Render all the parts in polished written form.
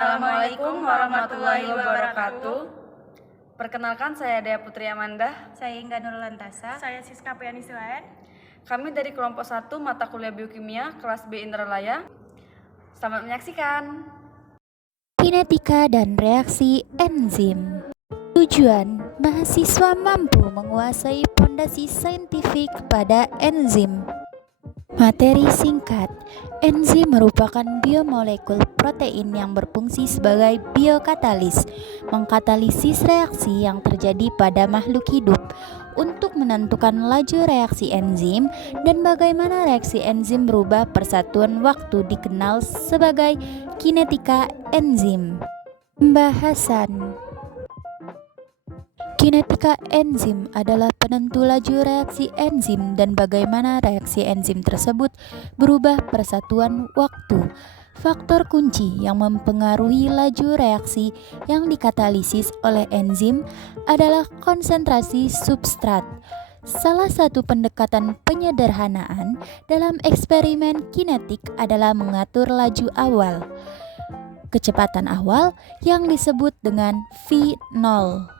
Assalamualaikum warahmatullahi wabarakatuh. Perkenalkan, saya Dea Putri Amanda. Saya Ingga Nurlantasa. Saya Siska Priani Silayan. Kami dari kelompok 1 mata kuliah Biokimia kelas B Indralaya. Selamat menyaksikan. Kinetika dan reaksi enzim. Tujuan, mahasiswa mampu menguasai fondasi saintifik pada enzim. Materi singkat. Enzim merupakan biomolekul protein yang berfungsi sebagai biokatalis, mengkatalisis reaksi yang terjadi pada makhluk hidup. Untuk menentukan laju reaksi enzim dan bagaimana reaksi enzim berubah persatuan waktu dikenal sebagai kinetika enzim. Pembahasan. Kinetika enzim adalah penentu laju reaksi enzim dan bagaimana reaksi enzim tersebut berubah persatuan waktu. Faktor kunci yang mempengaruhi laju reaksi yang dikatalisis oleh enzim adalah konsentrasi substrat. Salah satu pendekatan penyederhanaan dalam eksperimen kinetik adalah mengatur laju awal, kecepatan awal yang disebut dengan V0.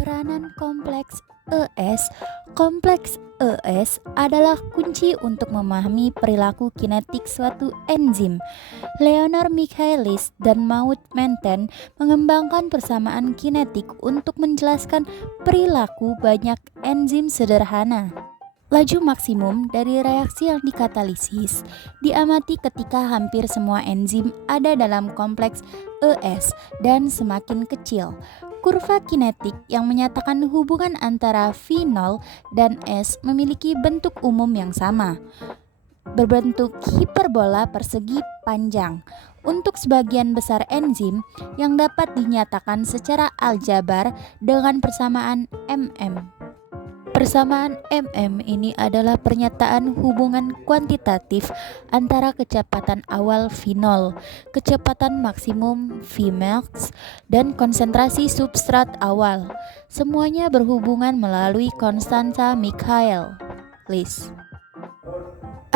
Peranan kompleks ES. Kompleks ES adalah kunci untuk memahami perilaku kinetik suatu enzim. Leonard Michaelis dan Maud Menten mengembangkan persamaan kinetik untuk menjelaskan perilaku banyak enzim sederhana. Laju maksimum dari reaksi yang dikatalisis diamati ketika hampir semua enzim ada dalam kompleks ES dan semakin kecil. Kurva kinetik yang menyatakan hubungan antara V0 dan S memiliki bentuk umum yang sama, berbentuk hiperbola persegi panjang. Untuk sebagian besar enzim yang dapat dinyatakan secara aljabar dengan persamaan MM. Persamaan MM ini adalah pernyataan hubungan kuantitatif antara kecepatan awal V0, kecepatan maksimum Vmax, dan konsentrasi substrat awal. Semuanya berhubungan melalui konstanta Michaelis.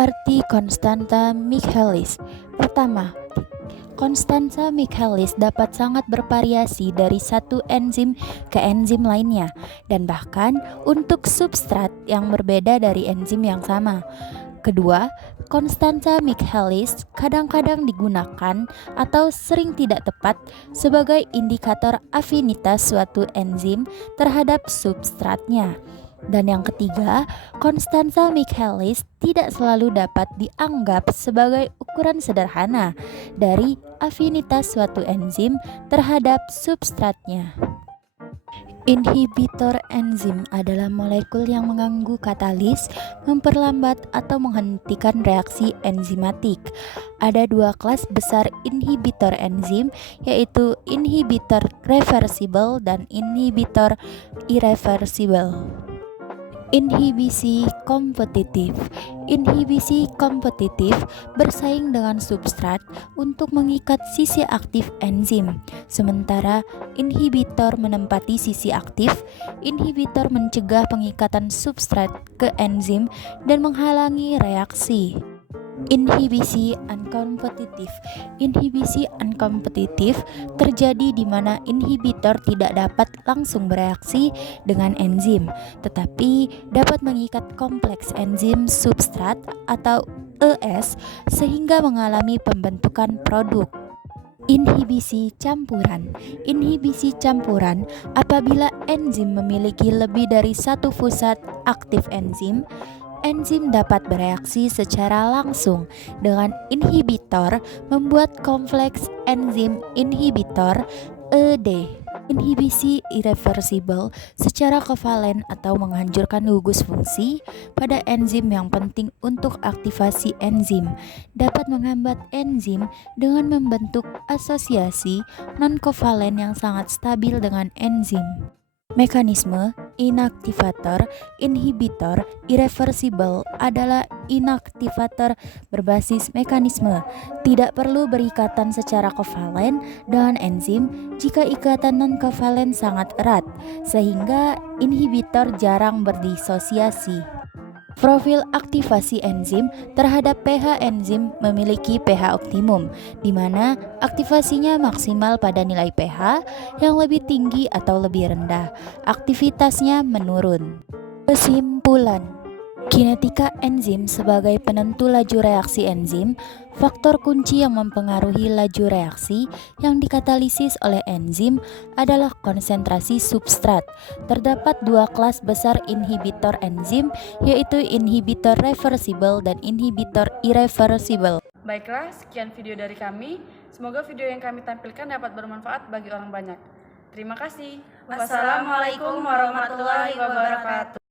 Arti konstanta Michaelis. Pertama, konstanta Michaelis dapat sangat bervariasi dari satu enzim ke enzim lainnya dan bahkan untuk substrat yang berbeda dari enzim yang sama. Kedua, konstanta Michaelis kadang-kadang digunakan atau sering tidak tepat sebagai indikator afinitas suatu enzim terhadap substratnya. Dan yang ketiga, konstanta Michaelis tidak selalu dapat dianggap sebagai ukuran sederhana dari afinitas suatu enzim terhadap substratnya. Inhibitor enzim adalah molekul yang mengganggu katalis, memperlambat atau menghentikan reaksi enzimatik. Ada dua kelas besar inhibitor enzim, yaitu inhibitor reversible dan inhibitor irreversible. Inhibisi kompetitif. Inhibisi kompetitif bersaing dengan substrat untuk mengikat sisi aktif enzim. Sementara inhibitor menempati sisi aktif, inhibitor mencegah pengikatan substrat ke enzim dan menghalangi reaksi. Inhibisi unkompetitif. Inhibisi unkompetitif terjadi di mana inhibitor tidak dapat langsung bereaksi dengan enzim, tetapi dapat mengikat kompleks enzim substrat atau ES sehingga mengalami pembentukan produk. Inhibisi campuran. Inhibisi campuran apabila enzim memiliki lebih dari satu pusat aktif enzim dapat bereaksi secara langsung dengan inhibitor membuat kompleks enzim inhibitor ED. Inhibisi irreversible secara kovalen atau menghancurkan gugus fungsi pada enzim yang penting untuk aktivasi enzim dapat menghambat enzim dengan membentuk asosiasi non-kovalen yang sangat stabil dengan enzim. Mekanisme inaktivator inhibitor irreversible adalah inaktivator berbasis mekanisme. Tidak perlu berikatan secara kovalen dengan enzim jika ikatan non-kovalen sangat erat, sehingga inhibitor jarang berdisosiasi. Profil aktivasi enzim terhadap pH enzim memiliki pH optimum, di mana aktivasinya maksimal pada nilai pH yang lebih tinggi atau lebih rendah. Aktivitasnya menurun. Kesimpulan. Kinetika enzim sebagai penentu laju reaksi enzim, faktor kunci yang mempengaruhi laju reaksi yang dikatalisis oleh enzim adalah konsentrasi substrat. Terdapat dua kelas besar inhibitor enzim, yaitu inhibitor reversible dan inhibitor irreversible. Baiklah, sekian video dari kami. Semoga video yang kami tampilkan dapat bermanfaat bagi orang banyak. Terima kasih. Wassalamualaikum warahmatullahi wabarakatuh.